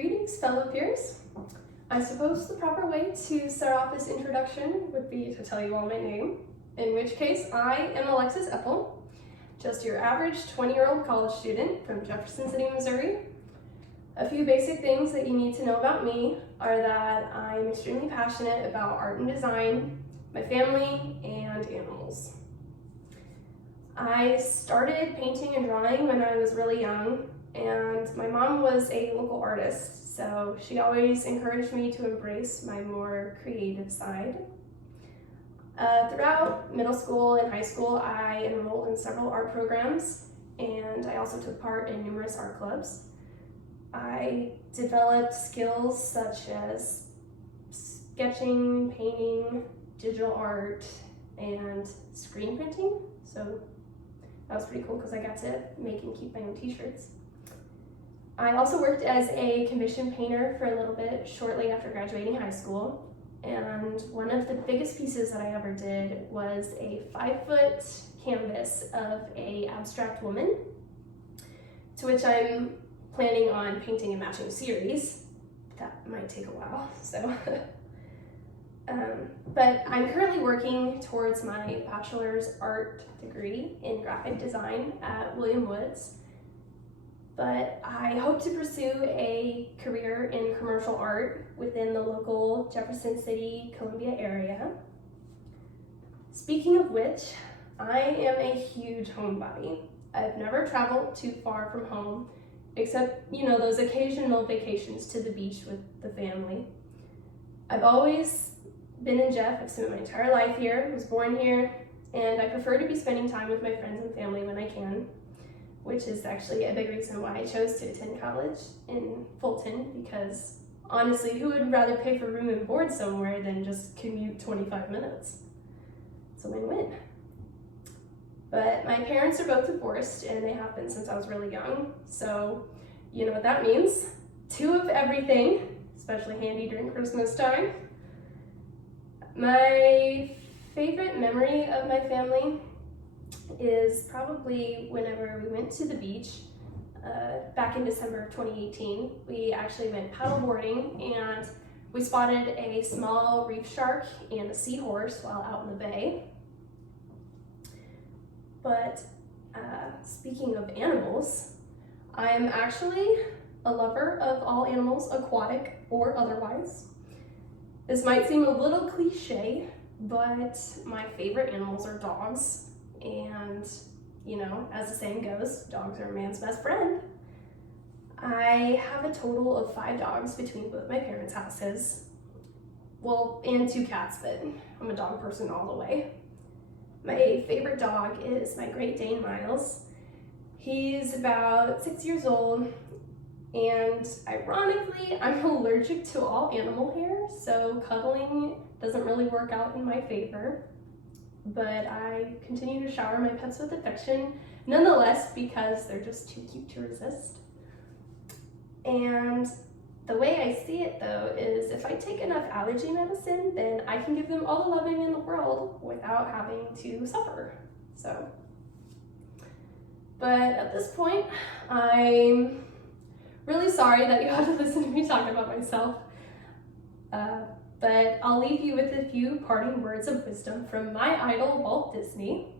Greetings, fellow peers. I suppose the proper way to start off this introduction would be to tell you all my name, in which case I am Alexis Ethel, just your average 20-year-old college student from Jefferson City, Missouri. A few basic things that you need to know about me are that I'm extremely passionate about art and design, my family, and animals. I started painting and drawing when I was really young, and my mom was a local artist, so she always encouraged me to embrace my more creative side. Throughout middle school and high school, I enrolled in several art programs, and I also took part in numerous art clubs. I developed skills such as sketching, painting, digital art, and screen printing, so that was pretty cool because I got to make and keep my own t-shirts. I also worked as a commission painter for a little bit shortly after graduating high school, and one of the biggest pieces that I ever did was a 5-foot canvas of an abstract woman, to which I'm planning on painting a matching series. That might take a while, so. But I'm currently working towards my bachelor's art degree in graphic design at William Woods. But I hope to pursue a career in commercial art within the local Jefferson City, Columbia area. Speaking of which, I am a huge homebody. I've never traveled too far from home, except, those occasional vacations to the beach with the family. I've always been in Jeff. I've spent my entire life here, was born here, and I prefer to be spending time with my friends and family when I can, which is actually a big reason why I chose to attend college in Fulton, because honestly, who would rather pay for room and board somewhere than just commute 25 minutes? It's a win-win. But my parents are both divorced, and they have been since I was really young, so you know what that means. 2 of everything, especially handy during Christmas time. My favorite memory of my family is probably whenever we went to the beach back in December of 2018. We actually went paddleboarding and we spotted a small reef shark and a seahorse while out in the bay. But speaking of animals, I am actually a lover of all animals, aquatic or otherwise. This might seem a little cliche, but my favorite animals are dogs. And, as the saying goes, dogs are a man's best friend. I have a total of 5 dogs between both my parents' houses. Well, and 2 cats, but I'm a dog person all the way. My favorite dog is my Great Dane, Miles. He's about 6 years old, and ironically, I'm allergic to all animal hair, so cuddling doesn't really work out in my favor. But I continue to shower my pets with affection, nonetheless, because they're just too cute to resist. And the way I see it, though, is if I take enough allergy medicine, then I can give them all the loving in the world without having to suffer. But at this point, I'm really sorry that you had to listen to me talk about myself. But I'll leave you with a few parting words of wisdom from my idol, Walt Disney.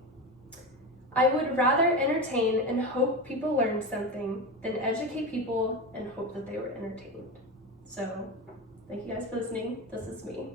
I would rather entertain and hope people learned something than educate people and hope that they were entertained. So, thank you guys for listening. This is me.